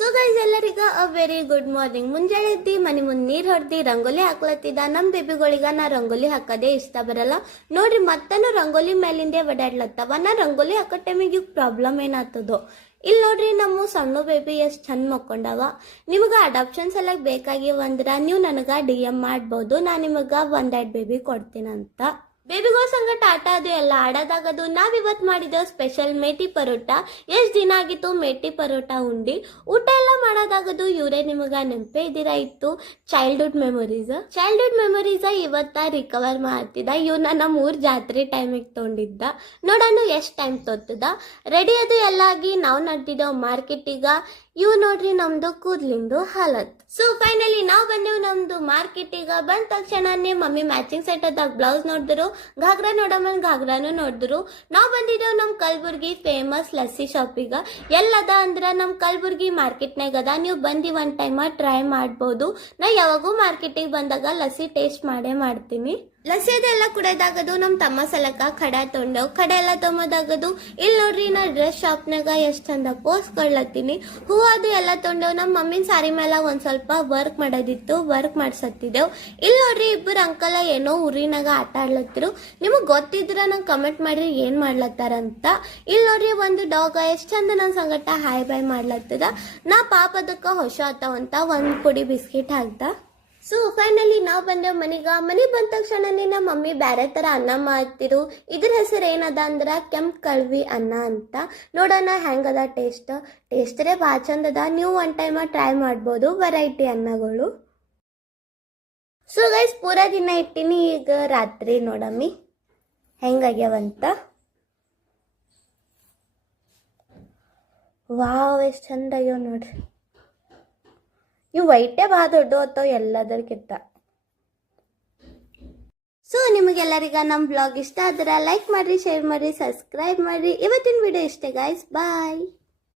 So guys ಎಲ್ಲರಿಗ a very good morning. ಮುಂಜಾನೆ ಎದ್ದಿ ಮನೆ ಮುಂದೆ ನೀರ್ ಹೊಡ್ದಿ ರಂಗೋಲಿ ಹಾಕ್ಲತ್ತಿದ್ದ. ನಮ್ ಬೇಬಿಗಳಿಗ ನಾ ರಂಗೋಲಿ ಹಾಕದೇ ಇಷ್ಟ ಬರಲ್ಲ ನೋಡ್ರಿ. ಮತ್ತನು ರಂಗೋಲಿ ಮೇಲಿಂದೆ ಓಡಾಡ್ಲತ್ತವ. ನಾ ರಂಗೋಲಿ ಹಾಕೋ ಟೈಮಿಗೆ ಪ್ರಾಬ್ಲಮ್ ಏನಾಗ್ತದೋ ಇಲ್ಲಿ ನೋಡ್ರಿ. ನಮ್ಮ ಸಣ್ಣ ಬೇಬಿ ಎಷ್ಟು ಚಂದ ಮಕ್ಕೊಂಡವ. ನಿಮ್ಗ ಅಡಾಪ್ಷನ್ಸ್ ಎಲ್ಲ ಬೇಕಾಗಿವ ಅಂದ್ರ ನೀವು ನನಗ DM ಮಾಡ್ಬೋದು. ನಾ ನಿಮಗ ಒಂದೆರಡು ಬೇಬಿ ಕೊಡ್ತೀನಂತ. ಬೇಬಿಗಳ ಸಂಗಟ ಆಟ ಅದು ಎಲ್ಲ ಆಡೋದಾಗದು. ನಾವಿವತ್ತು ಮಾಡಿದ್ದೇವೆ ಸ್ಪೆಷಲ್ ಮೇಟಿ ಪರೋಟ. ಎಷ್ಟು ದಿನ ಆಗಿತ್ತು ಮೇಟಿ ಪರೋಟ ಉಂಡಿ. ಊಟ ಎಲ್ಲ ಮಾಡೋದಾಗದು. ಇವರೇ ನಿಮಗ ನೆನಪೇ ಇದ್ದೀರಾ ಇತ್ತು ಚೈಲ್ಡ್ಹುಡ್ ಮೆಮೊರೀಸ್ ಇವತ್ತ ರಿಕವರ್ ಮಾಡ್ತಿದ್ದ. ಇವ್ನ ನಮ್ಮ ಊರ್ ಜಾತ್ರೆ ಟೈಮಿಗೆ ತೊಗೊಂಡಿದ್ದ. ನೋಡೋಣ ಎಷ್ಟು ಟೈಮ್ ತೊತ್ತದ. ರೆಡಿ ಅದು ಎಲ್ಲ ಆಗಿ ನಾವು ನಡ್ತಿದ್ದೇವೆ ಮಾರ್ಕೆಟಿಗ. ಇವ್ ನೋಡ್ರಿ ನಮ್ದು ಕೂದ್ಲಿಂದು ಹಾಲತ್. ಸೊ ಫೈನಲಿ ನಾವು ಬಂದೇವು ನಮ್ದು ಮಾರ್ಕೆಟಿಗ. ಬಂದ ತಕ್ಷಣನೇ ಮಮ್ಮಿ ಮ್ಯಾಚಿಂಗ್ ಸೆಟ್ ಅದಾಗ ಬ್ಲೌಸ್ ನೋಡಿದ್ರು, ಘಾಗ್ರಾ ನೋಡಮ್ಮನ್ ಘಾಗ್ರಾನು ನೋಡಿದ್ರು. ನಾವು ಬಂದಿದ್ದೇವು ನಮ್ ಕಲಬುರ್ಗಿ ಫೇಮಸ್ ಲಸ್ಸಿ ಶಾಪಿಗ. ಎಲ್ಲದ ಅಂದ್ರ ನಮ್ ಕಲಬುರ್ಗಿ ಮಾರ್ಕೆಟ್ನಾಗ ಅದ. ನೀವು ಬಂದಿ ಒನ್ ಟೈಮ್ ಟ್ರೈ ಮಾಡ್ಬೋದು. ನಾ ಯಾವಾಗೂ ಮಾರ್ಕೆಟಿಗೆ ಬಂದಾಗ ಲಸ್ಸಿ ಟೇಸ್ಟ್ ಮಾಡೇ ಮಾಡ್ತೀನಿ. ಲಸ್ಸಿ ಅದೆಲ್ಲ ಕುಡಿಯೋದಾಗದು. ನಮ್ ತಮ್ಮ ಸಲಕ ಕಡ ತೊಂಡವ್ ಕಡೆ ಎಲ್ಲ ತೊಂಬೋದಾಗದು. ಇಲ್ಲಿ ನೋಡ್ರಿ ನಾ ಡ್ರೆಸ್ ಶಾಪ್ನಾಗ ಎಷ್ಟ್ ಚಂದ ಪೋಸ್ ಕೊಡ್ಲತ್ತೀನಿ. ಹೂ ಅದು ಎಲ್ಲ ತೊಂಡವ್. ನಮ್ಮ ಮಮ್ಮಿನ ಸಾರಿ ಮೇಲೆ ಒಂದ್ ಸ್ವಲ್ಪ ವರ್ಕ್ ಮಾಡೋದಿತ್ತು, ವರ್ಕ್ ಮಾಡ್ಸತ್ತಿದ್ದೆವು. ಇಲ್ಲಿ ನೋಡ್ರಿ ಇಬ್ಬರು ಅಂಕಲ್ ಏನೋ ಊರಿನಾಗ ಆಟ ಆಡ್ಲತ್ತಿರು. ನಿಮಗ್ ಗೊತ್ತಿದ್ರ ನಂಗೆ ಕಮೆಂಟ್ ಮಾಡ್ರಿ ಏನ್ ಮಾಡ್ಲತ್ತಾರಂತ. ಇಲ್ಲಿ ನೋಡ್ರಿ ಒಂದು ಡಾಗ್ ಎಷ್ಟ್ ಚಂದ ನನ್ ಸಂಗಟ ಹಾಯ್ ಬಾಯ್ ಮಾಡ್ಲತ್ತದ. ನಾ ಪಾಪ ಅದಕ್ಕ ಹೊಸ ಆತಾವಂತ ಒಂದ್ ಪುಡಿ ಬಿಸ್ಕಿಟ್ ಹಾಕ್ದ. ಸೊ ಫೈನಲಿ ನಾವು ಬಂದೇವ್ ಮನೆಗೆ ಬಂದ ತಕ್ಷಣನೇ ನಮ್ಮ ಮಮ್ಮಿ ಬ್ಯಾರೆ ತರ ಅನ್ನ ಮಾಡ್ತಿರು. ಇದ್ರ ಹೆಸರು ಏನದ ಅಂದ್ರ ಕೆಂಪ್ ಕಳ್ವಿ ಅನ್ನ ಅಂತ. ನೋಡೋಣ ಹೆಂಗದ ಟೇಸ್ಟ್ರೇ ಭಾಳ ಚಂದ ಅದ. ನೀವು ಒನ್ ಟೈಮ್ ಟ್ರೈ ಮಾಡ್ಬೋದು ವೆರೈಟಿ ಅನ್ನಗಳು. ಸೊ ಗೈಸ್ ಪೂರಾ ದಿನ ಇಟ್ಟಿನಿ. ಈಗ ರಾತ್ರಿ ನೋಡಮ್ಮಿ ಹೆಂಗಾಗ್ಯಾವಂತ. ವಾವ್ ಎಷ್ಟು ಚಂದ ಆಗ್ಯಾವ ನೋಡ್ರಿ. ಇವು ವೈಟೇ ಭಾಳ ದೊಡ್ಡ ಹೊತ್ತವ ಎಲ್ಲದಕ್ಕಿಂತ. ಸೊ ನಿಮಗೆಲ್ಲರಿಗ ನಮ್ಮ ಬ್ಲಾಗ್ ಇಷ್ಟ ಆದ್ರೆ ಲೈಕ್ ಮಾಡ್ರಿ, ಶೇರ್ ಮಾಡ್ರಿ, ಸಬ್ಸ್ಕ್ರೈಬ್ ಮಾಡ್ರಿ. ಇವತ್ತಿನ ವಿಡಿಯೋ ಇಷ್ಟೇ ಗೈಸ್, ಬಾಯ್.